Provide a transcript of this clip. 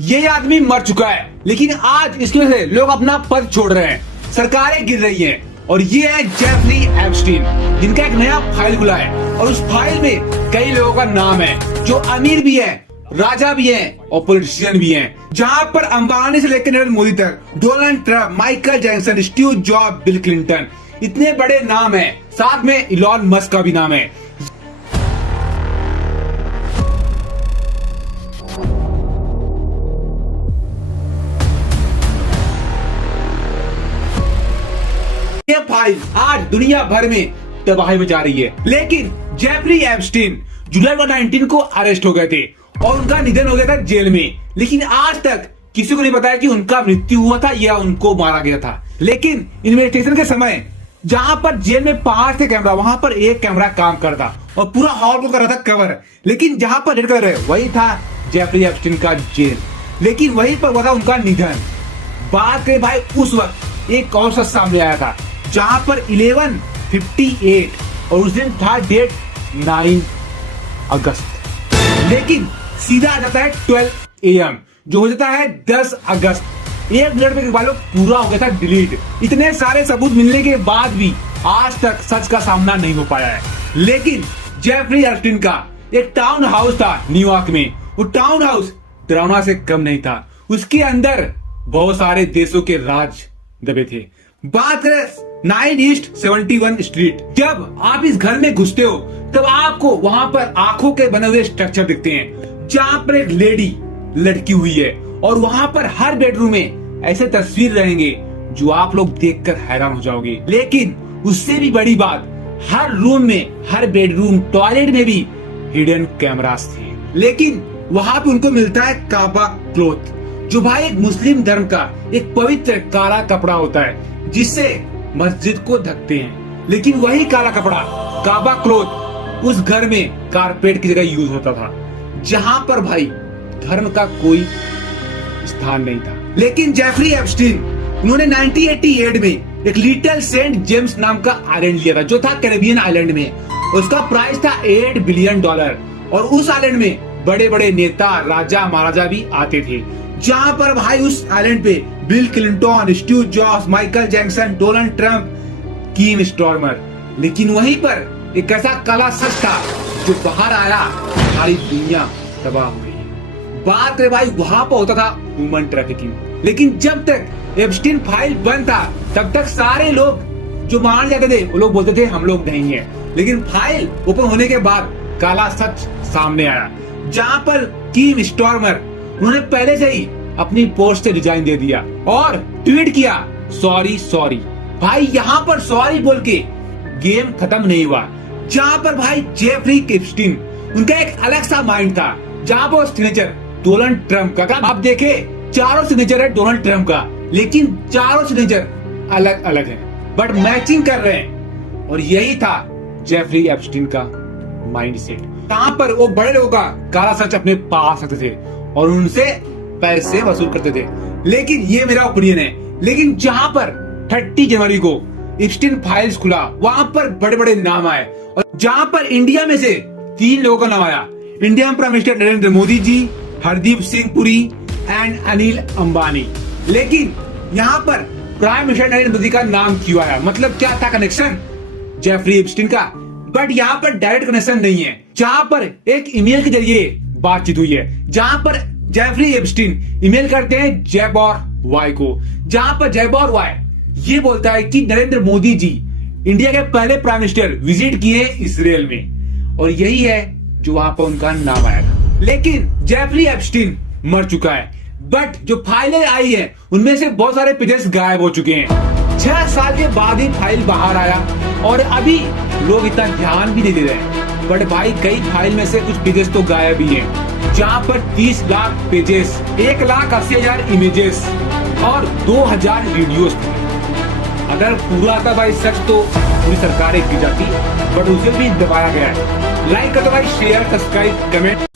ये आदमी मर चुका है, लेकिन आज इसकी वजह से लोग अपना पद छोड़ रहे हैं, सरकारें गिर रही हैं। और ये है जेफरी एप्स्टीन, जिनका एक नया फाइल खुला है और उस फाइल में कई लोगों का नाम है जो अमीर भी है, राजा भी है और पॉलिटिशियन भी हैं। जहां पर अंबानी से लेकर नरेंद्र मोदी तक, Donald Trump, Michael Jackson, Steve job, bill Clinton, इतने बड़े नाम है। साथ में इलॉन मस्क का भी नाम है। ये फाइल आज दुनिया भर में तबाही मचा रही है। लेकिन जेफरी एप्स्टीन जुलाई 19 को अरेस्ट हो गए थे और उनका निधन हो गया था जेल में। लेकिन आज तक किसी को नहीं बताया कि उनका मृत्यु हुआ था या उनको मारा गया था। लेकिन इन्वेस्टिगेशन के समय जहां पर जेल में 5 थे कैमरा, वहां पर एक कैमरा काम करता और पूरा हॉल को कर रहा था कवर। लेकिन जहां पर रेड कर रहे वही था जेफरी एप्स्टीन का जेल, लेकिन वहीं पर हुआ था उनका निधन। बात करें भाई, उस वक्त एक और सच सामने आया था जहां पर 11:58 और उस दिन था डेट 9 अगस्त। लेकिन सीधा आ जाता है 12 AM, जो हो जाता है 10 अगस्त। 1 मिनट में वालों पूरा हो गया था डिलीट। इतने सारे सबूत मिलने के बाद भी आज तक सच का सामना नहीं हो पाया है। लेकिन जेफरी एप्स्टीन का एक टाउन हाउस था न्यूयॉर्क में। वो टाउन हाउस डरावना से कम नहीं था, उसके अंदर बहुत सारे देशों के राज दबे थे। बात करें 9 ईस्ट 71 स्ट्रीट। जब आप इस घर में घुसते हो तब आपको वहां पर आंखों के बने हुए स्ट्रक्चर दिखते हैं, जहां पर एक लेडी लटकी हुई है और वहां पर हर बेडरूम में ऐसे तस्वीर रहेंगे जो आप लोग देखकर हैरान हो जाओगे। लेकिन उससे भी बड़ी बात, हर रूम में, हर बेडरूम, टॉयलेट में भी हिडन कैमरास थे। लेकिन वहां पे उनको मिलता है काबा क्लॉथ, जो भाई एक मुस्लिम धर्म का एक पवित्र काला कपड़ा होता है जिससे मस्जिद को ढकते हैं। लेकिन वही काला कपड़ा, काबा क्लॉथ, उस घर में कारपेट की जगह यूज होता था, जहां पर भाई धर्म का कोई स्थान नहीं था। लेकिन जेफरी एप्स्टीन, उन्होंने 1988 में एक लिटिल सेंट जेम्स नाम का आइलैंड लिया था, जो था कैरेबियन आइलैंड में। उसका प्राइस था $8 बिलियन और उस आइलैंड में बड़े बड़े नेता, राजा, महाराजा भी आते थे। जहां पर भाई उस आइलैंड पे Bill Clinton, Steve Jobs, Michael Jackson, Donald Trump, Kim Stormer. लेकिन वहीं पर एक ऐसा काला सच था जो बाहर आया, सारी दुनिया तबाह हो गई। बात करें भाई, वहां पर होता था ह्यूमन ट्रैफिकिंग। लेकिन जब तक एप्स्टीन फाइल बंद था तब तक सारे लोग जो मान जाते थे वो लोग बोलते थे हम लोग नहीं है। लेकिन फाइल ओपन होने के बाद काला सच सामने आया, जहां पर किम स्टॉर्मर, उन्होंने पहले से ही अपनी पोस्ट से रिजाइन दे दिया और ट्वीट किया सॉरी। भाई यहाँ पर सॉरी बोल के गेम खत्म नहीं हुआ। जहाँ पर भाई जेफरी एप्स्टीन, उनका एक अलग सा माइंड था, जहाँ पर सिग्नेचर डोनाल्ड ट्रंप का। आप देखे चारों सिग्नेचर है डोनाल्ड ट्रंप का, लेकिन चारों सिग्नेचर अलग अलग हैं, बट मैचिंग कर रहे हैं। और यही था जेफरी एप्स्टीन का माइंडसेट। कहाँ पर वो बड़े लोगों का काला सच अपने पास रखते थे और उनसे पैसे वसूल करते थे। लेकिन ये मेरा ओपिनियन है। लेकिन जहां पर 30 जनवरी को एप्स्टीन फाइल्स खुला, वहां पर बड़े बड़े नाम आए और जहां पर इंडिया में से 3 लोगों का नाम आया। इंडिया में prime minister Narendra Modi ji, Hardeep Singh Puri and Anil Ambani. लेकिन यहाँ पर प्राइम मिनिस्टर नरेंद्र मोदी का नाम क्यों आया? मतलब क्या था कनेक्शन जेफरी एप्स्टीन का? बट यहाँ पर डायरेक्ट कनेक्शन नहीं है। जहां पर एक ईमेल के जरिए बातचीत हुई है, जहां पर जेफरी एप्स्टीन ईमेल करते हैं जैबॉर वाई को, जहां पर जैबॉर वाई ये बोलता है कि नरेंद्र मोदी जी इंडिया के पहले प्राइम मिनिस्टर विजिट किए इसराइल में, और यही है जो वहां पर उनका नाम आया था। लेकिन जेफरी एप्स्टीन मर चुका है, बट जो फाइलें आई है उनमें से बहुत सारे पेजेस गायब हो चुके हैं। 6 साल के बाद ही फाइल बाहर आया और अभी लोग इतना ध्यान भी नहीं दे रहे। बट भाई कई फाइल में से कुछ पेजेस तो गायब भी हैं, जहां पर 30 लाख पेजेस, 1,80,000 इमेजेस और 2,000 वीडियोस थे। अगर पूरा था भाई सच तो पूरी सरकार की जाती, बट उसे भी दबाया गया है। लाइक कर दो भाई, शेयर, सब्सक्राइब, कमेंट।